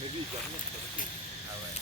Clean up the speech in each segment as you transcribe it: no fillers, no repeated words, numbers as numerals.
Mais lui, il doit venir, c'est pas possible. Ah ouais.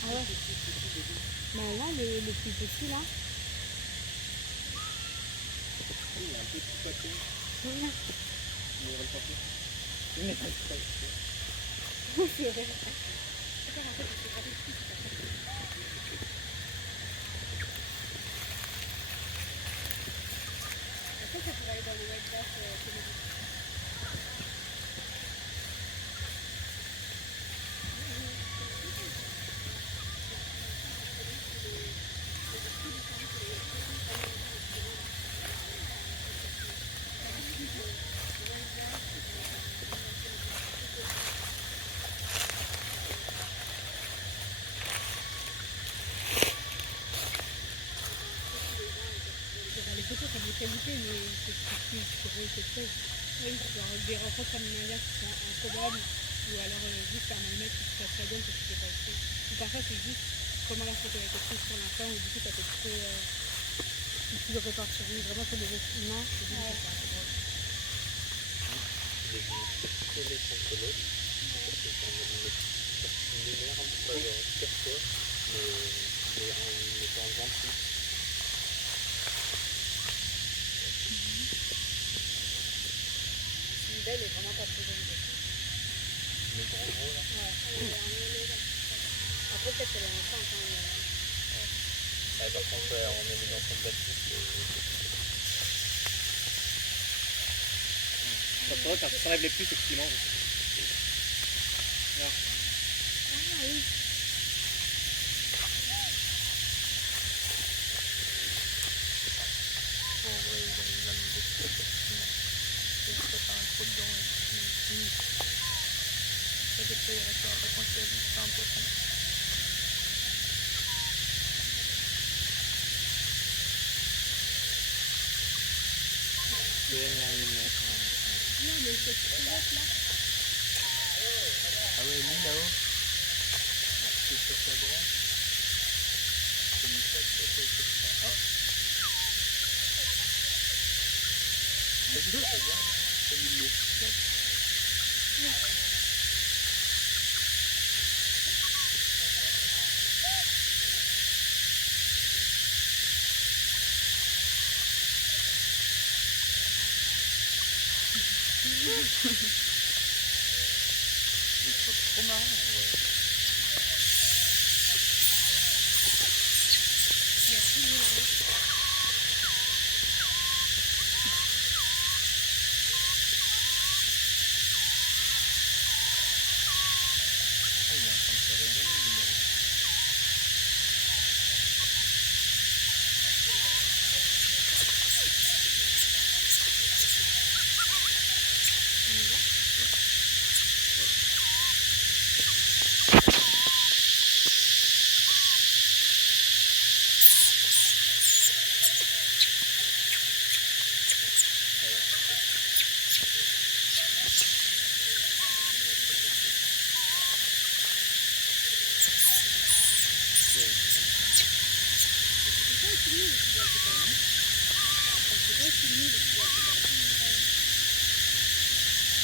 Ah ouais. Bah là, le plus petit, là. Il a un petit papier. Oui. Il va le papier. C'est vrai. Après, ça pourrait aller dans les white bass. Les photos, ça vaut qualité, mais c'est plus pour eux quelque chose. Oui, genre des rencontres comme Naya qui sont improbables, ou alors juste un mec qui se casse la gueule parce que c'est pas fait. Ou parfois, c'est juste comment la photo a été prise sur l'instant, ou du coup, ça peut être très difficile de repartir. Oui, vraiment, sur des gestes humains, c'est juste ça, c'est drôle. Il est venu coller contre l'autre. Parce que c'est un lumière un peu perso, mais en étant gentil. Belle est vraiment pas très jolie. Le grand gros là. Ouais, après, peut-être qu'elle est enceinte. Par contre, on est mis dans son baptiste. C'est vrai, quand tu s'enlève les pluies, c'est ce qu'il mange. Ah oui. Bon, ouais, ils vont nous détruire facilement. Et ça faire un trou dedans. Ça déployera sur la quand il y a juste un poisson. Non, mais cette crevette là. Ah ouais, lui là-haut, c'est sur sa branche. C'est une fois que ça. Oh. Regarde, comme il le fait. C'est trop marrant, ouais. Il y a tout le monde. Ah, il est en train de se régaler, lui, là.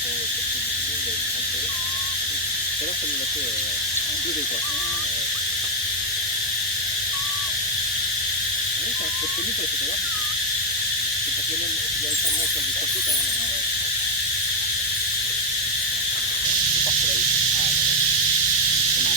Bon, on va passer d'ici, on va être trempé. Tout à l'heure, ça nous a fait pleurer, quoi. Oui, c'est un spot connu pour les photographes. C'est pour que même, il y a autant de monde qui a du papier quand même. Je vais partir là-haut. Ah, voilà. On a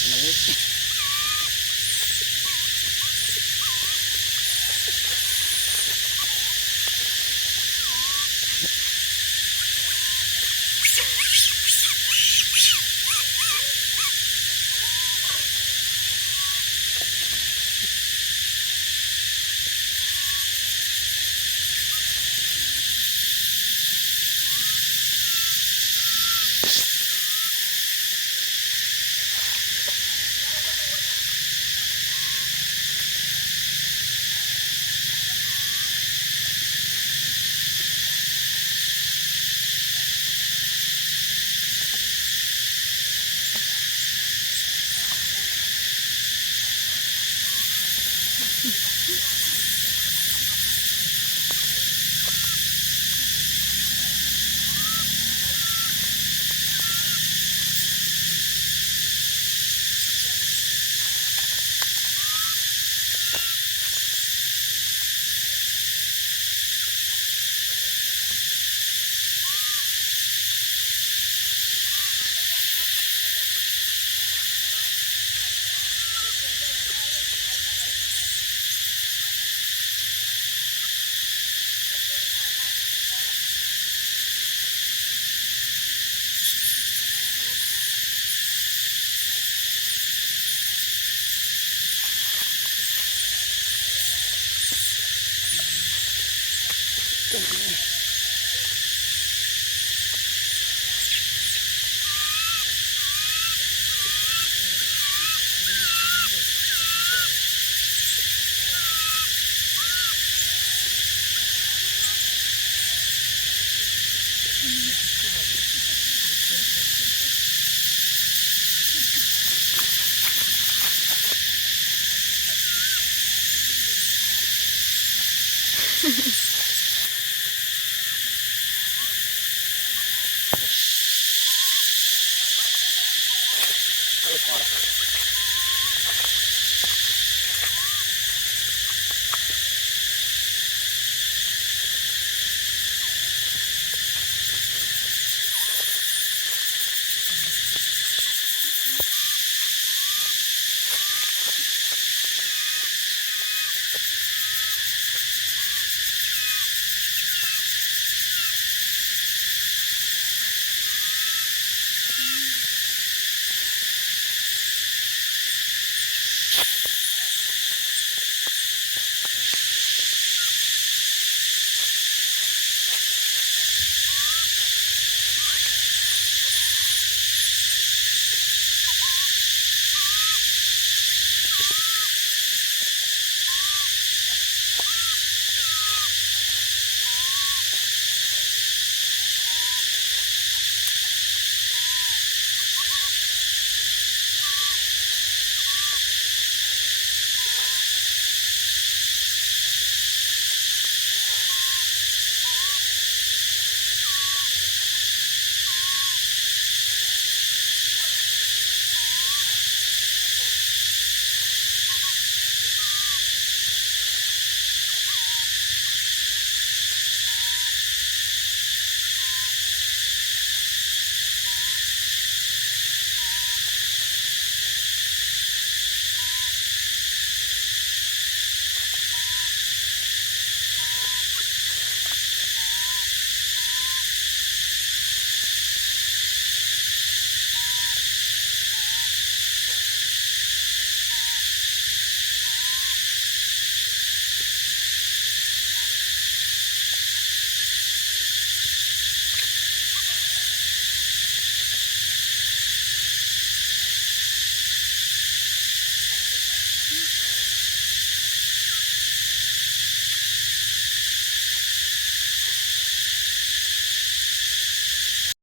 Mm.